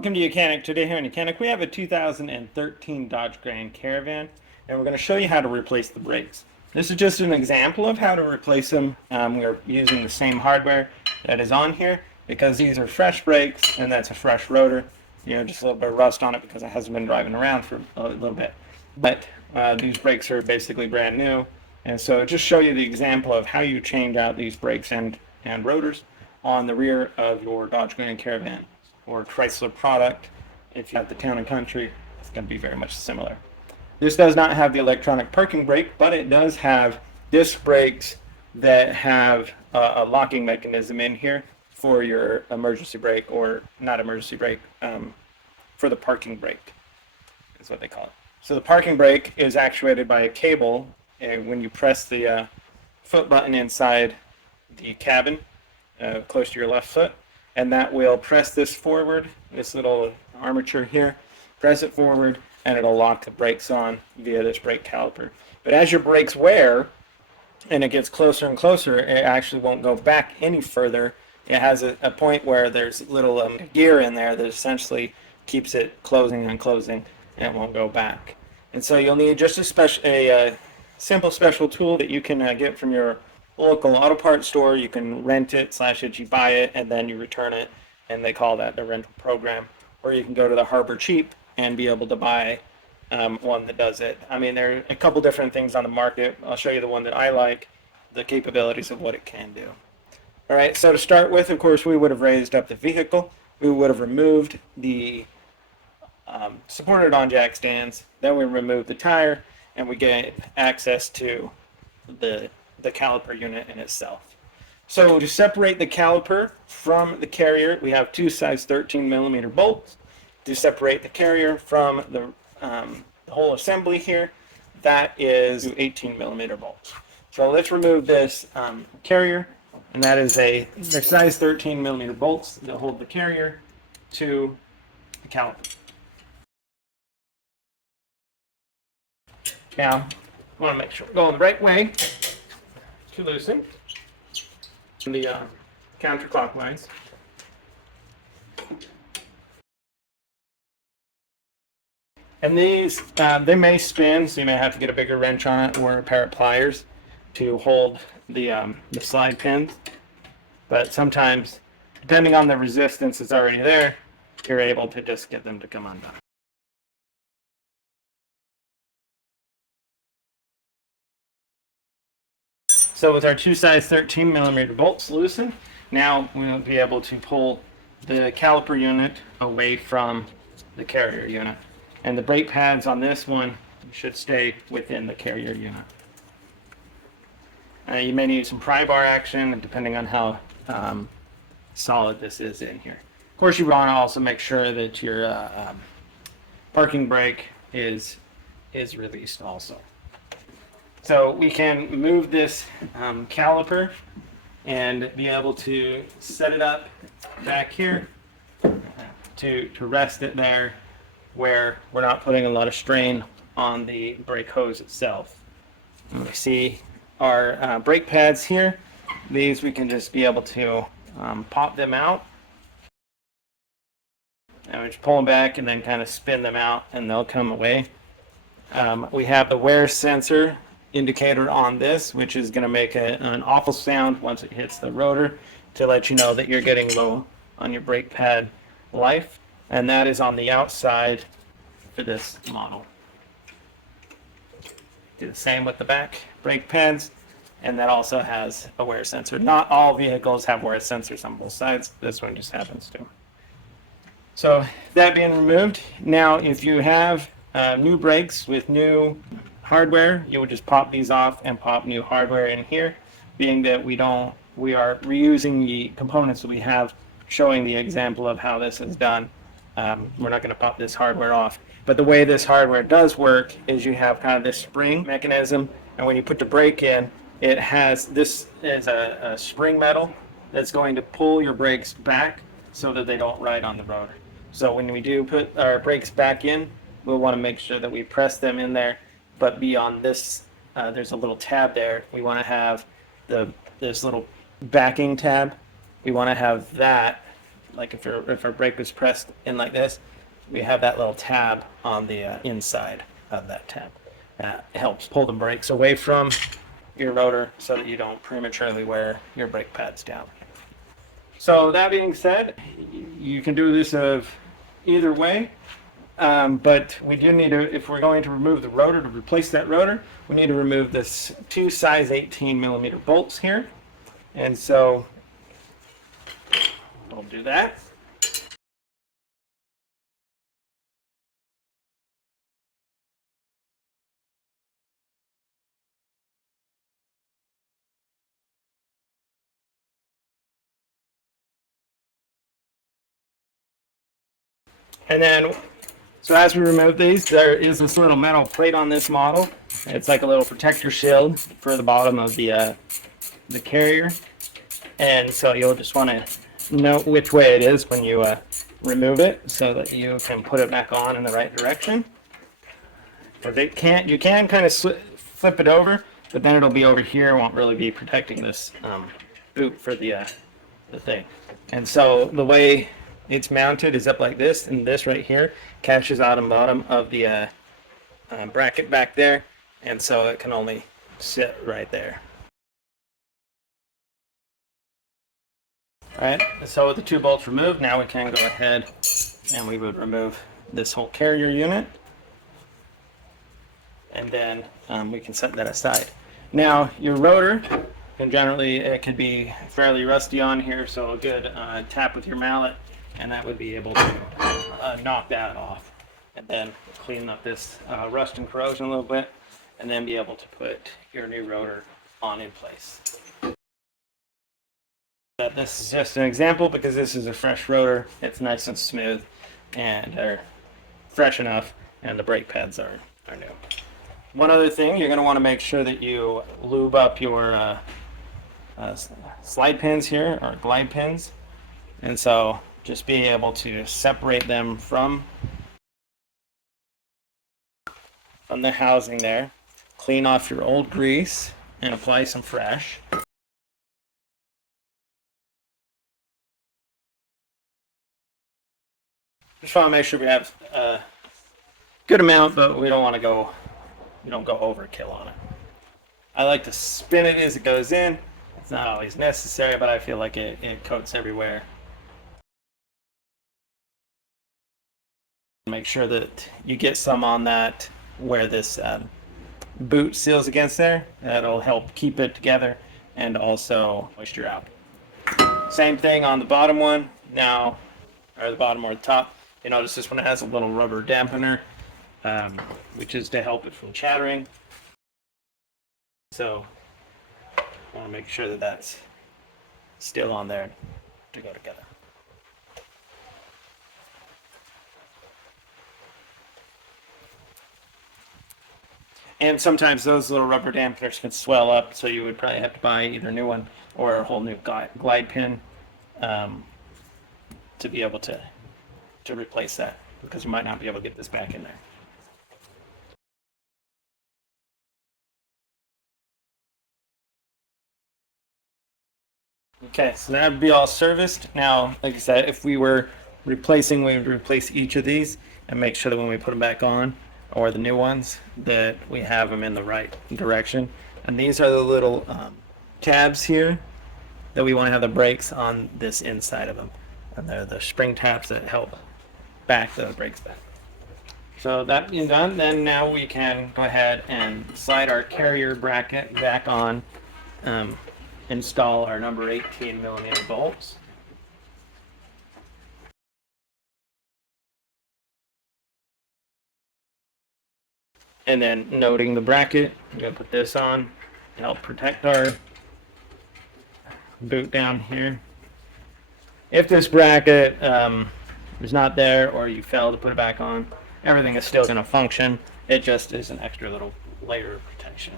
Welcome to YOUCANIC. Today here in YOUCANIC we have a 2013 Dodge Grand Caravan, and we're going to show you how to replace the brakes. This is just an example of how to replace them. We are using the same hardware that is on here because these are fresh brakes and that's a fresh rotor. You know, just a little bit of rust on it because it hasn't been driving around for a little bit. But these brakes are basically brand new, and so just show you the example of how you change out these brakes and rotors on the rear of your Dodge Grand Caravan or Chrysler product. If you have the Town Country, it's going to be very much similar. This does not have the electronic parking brake, but it does have disc brakes that have a locking mechanism in here for your emergency brake, or not emergency brake, for the parking brake is what they call it. So the parking brake is actuated by a cable, and when you press the foot button inside the cabin, close to your left foot, and that will press this forward, this little armature here, press it forward, and it'll lock the brakes on via this brake caliper. But as your brakes wear and it gets closer and closer, it actually won't go back any further. It has a point where there's little gear in there that essentially keeps it closing and closing, and it won't go back. And so you'll need just a simple special tool that you can get from your local auto parts store. You can rent it / you buy it and then you return it, and they call that the rental program. Or you can go to the Harbor Cheap and be able to buy one that does it. I mean, there are a couple different things on the market. I'll show you the one that I like, the capabilities of what it can do. All right, so to start with, of course, we would have raised up the vehicle. We would have removed the supported on jack stands. Then we remove the tire, and we get access to the caliper unit in itself. So to separate the caliper from the carrier, we have two size 13mm bolts. To separate the carrier from the whole assembly here, that is 18mm bolts. So let's remove this carrier, and that is the size 13mm bolts that hold the carrier to the caliper. Now, I want to make sure we're going the right way to loosen the counterclockwise. And these, they may spin, so you may have to get a bigger wrench on it or a pair of pliers to hold the slide pins. But sometimes, depending on the resistance that's already there, you're able to just get them to come undone. So with our two size 13mm bolts loosened, now we'll be able to pull the caliper unit away from the carrier unit. And the brake pads on this one should stay within the carrier unit. You may need some pry bar action depending on how solid this is in here. Of course, you want to also make sure that your parking brake is released also. So we can move this caliper and be able to set it up back here to rest it there where we're not putting a lot of strain on the brake hose itself. And we see our brake pads here. These we can just be able to pop them out. And we just pull them back and then kind of spin them out and they'll come away. We have the wear sensor indicator on this, which is going to make an awful sound once it hits the rotor to let you know that you're getting low on your brake pad life, and that is on the outside for this model. Do the same with the back brake pads, and that also has a wear sensor. Not all vehicles have wear sensors on both sides. This one just happens to. So that being removed, now if you have new brakes with new hardware, you would just pop these off and pop new hardware in here, being that we are reusing the components that we have, showing the example of how this is done. We're not going to pop this hardware off, but the way this hardware does work is you have kind of this spring mechanism, and when you put the brake in, it has this is a spring metal that's going to pull your brakes back so that they don't ride on the rotor. So when we do put our brakes back in, we'll want to make sure that we press them in there. But beyond this, there's a little tab there. We want to have this little backing tab. We want to have that like if our brake was pressed in like this, we have that little tab on the inside of that tab. That helps pull the brakes away from your rotor so that you don't prematurely wear your brake pads down. So that being said, you can do this of either way, but we do need to, if we're going to remove the rotor, to replace that rotor, we need to remove this two size 18 millimeter bolts here. And so we'll do that. And then, so as we remove these, there is this little metal plate on this model. It's like a little protector shield for the bottom of the carrier. And so you'll just want to know which way it is when you remove it so that you can put it back on in the right direction. Because you can kind of flip it over, but then it'll be over here. It won't really be protecting this boot for the thing. And so the way it's mounted is up like this, and this right here catches out on the bottom of the bracket back there, and so it can only sit right there. All right, so with the two bolts removed, now we can go ahead and we would remove this whole carrier unit, and then we can set that aside. Now your rotor can generally, it could be fairly rusty on here, so a good tap with your mallet and that would be able to knock that off, and then clean up this rust and corrosion a little bit, and then be able to put your new rotor on in place. This is just an example because this is a fresh rotor. It's nice and smooth, and they're fresh enough, and the brake pads are new. One other thing, you're going to want to make sure that you lube up your slide pins here, or glide pins, and so just being able to separate them from the housing there, clean off your old grease and apply some fresh. Just want to make sure we have a good amount, but we don't want to go, don't go overkill on it. I like to spin it as it goes in. It's not always necessary, but I feel like it coats everywhere. Make sure that you get some on that where this boot seals against there. That'll help keep it together and also moisture out. Same thing on the bottom one now, or the bottom or the top. You notice this one has a little rubber dampener, which is to help it from chattering. So I want to make sure that that's still on there to go together. And sometimes those little rubber dampeners can swell up, so you would probably have to buy either a new one or a whole new glide pin to be able to replace that, because you might not be able to get this back in there. Okay, so that would be all serviced. Now, like I said, if we were replacing, we would replace each of these and make sure that when we put them back on, or the new ones, that we have them in the right direction. And these are the little tabs here that we want to have the brakes on this inside of them. And they're the spring tabs that help back the brakes back. So that being done, then now we can go ahead and slide our carrier bracket back on, install our number 18 millimeter bolts. And then noting the bracket, we're going to put this on to help protect our boot down here. If this bracket is not there, or you fail to put it back on, everything is still going to function. It just is an extra little layer of protection.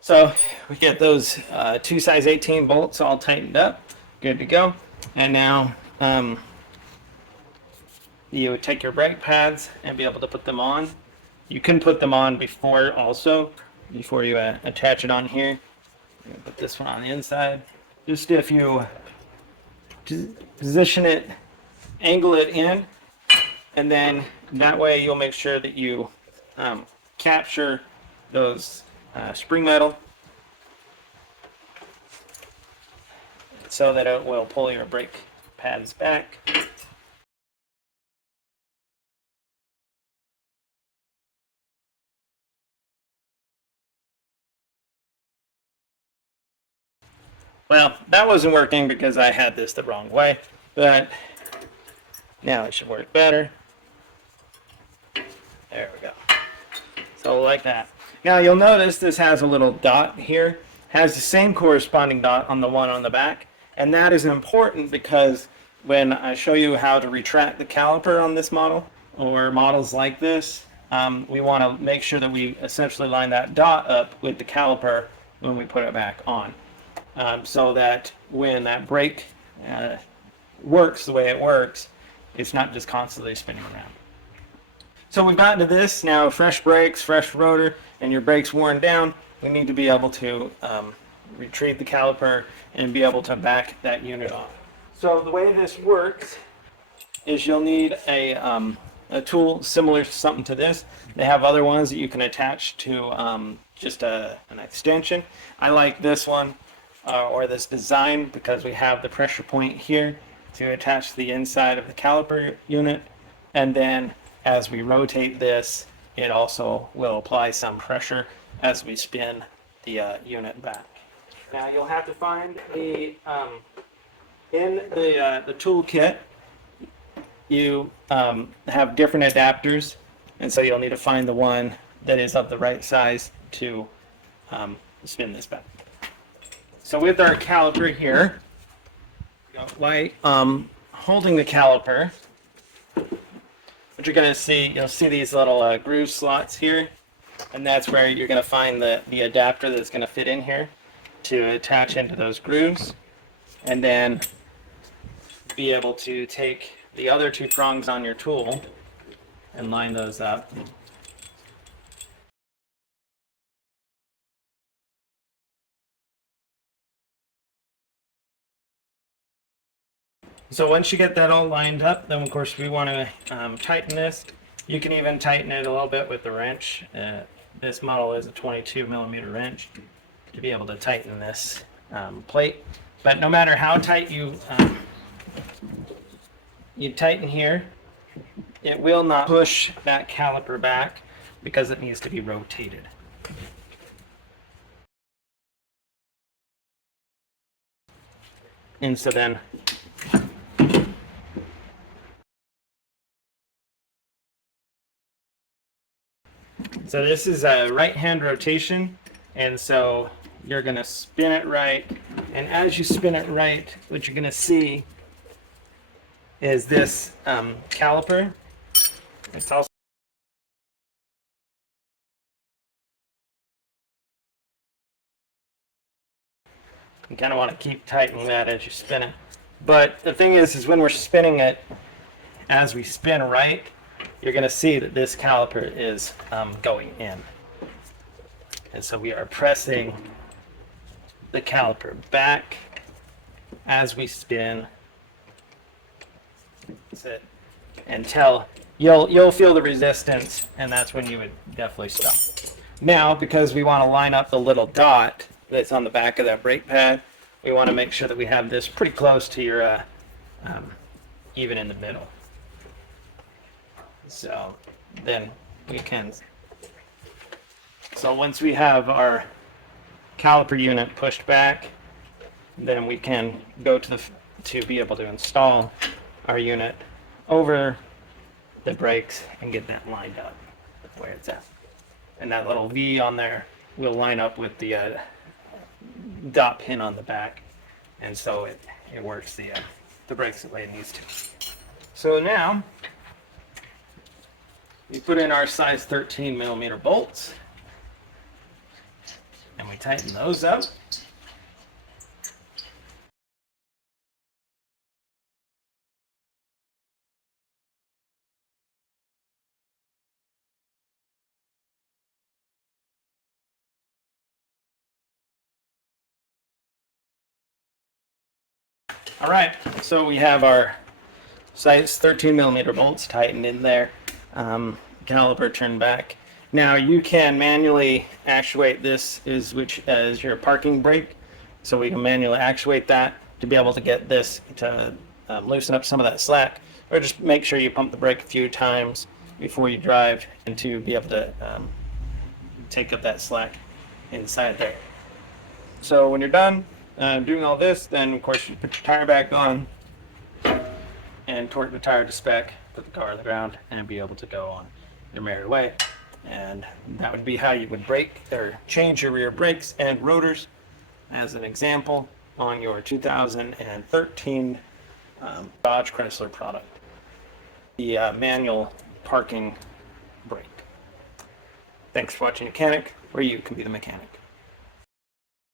So we get those two size 18 bolts all tightened up, good to go. And now you would take your brake pads and be able to put them on. You can put them on before also, before you attach it on here. Put this one on the inside. Just if you position it, angle it in, and then that way you'll make sure that you capture those spring metal so that it will pull your brake pads back. Well, that wasn't working because I had this the wrong way, but now it should work better. There we go. So like that. Now you'll notice this has a little dot here, has the same corresponding dot on the one on the back, and that is important because when I show you how to retract the caliper on this model or models like this, we want to make sure that we essentially line that dot up with the caliper when we put it back on. So that when that brake works the way it works, it's not just constantly spinning around. So we've gotten to this now, fresh brakes, fresh rotor, and your brakes worn down. We need to be able to retrieve the caliper and be able to back that unit off. So the way this works is you'll need a tool similar to something to this. They have other ones that you can attach to just an extension. I like this one. Or this design because we have the pressure point here to attach to the inside of the caliper unit, and then as we rotate this, it also will apply some pressure as we spin the unit back. Now you'll have to find the in the tool kit you have different adapters, and so you'll need to find the one that is of the right size to spin this back. So with our caliper here, by holding the caliper, what you're going to see, you'll see these little groove slots here, and that's where you're going to find the adapter that's going to fit in here to attach into those grooves, and then be able to take the other two prongs on your tool and line those up. So once you get that all lined up, then of course we want to tighten this. You can even tighten it a little bit with the wrench. This model is a 22mm wrench to be able to tighten this plate. But no matter how tight you tighten here, it will not push that caliper back because it needs to be rotated. And so then so this is a right-hand rotation, and so you're going to spin it right, and as you spin it right, what you're going to see is this caliper. It's also you kind of want to keep tightening that as you spin it. But the thing is when we're spinning it, as we spin right, you're going to see that this caliper is going in. And so we are pressing the caliper back as we spin. That's it. Until you'll feel the resistance, and that's when you would definitely stop. Now, because we want to line up the little dot that's on the back of that brake pad, we want to make sure that we have this pretty close to your even in the middle. So then we can, so once we have our caliper unit pushed back, then we can go to be able to install our unit over the brakes and get that lined up where it's at. And that little V on there will line up with the dot pin on the back, and so it works the brakes the way it needs to. So now we put in our size 13mm bolts, and we tighten those up. All right, so we have our size 13 millimeter bolts tightened in there. Caliper turned back. Now you can manually actuate this, which is your parking brake. So we can manually actuate that to be able to get this to loosen up some of that slack, or just make sure you pump the brake a few times before you drive, and to be able to take up that slack inside there. So when you're done doing all this, then of course you put your tire back on and torque the tire to spec, put the car on the ground, and be able to go on your merry way. And that would be how you would brake or change your rear brakes and rotors, as an example, on your 2013 Dodge Chrysler product, the manual parking brake. Thanks for watching YOUCANIC, where you can be the mechanic.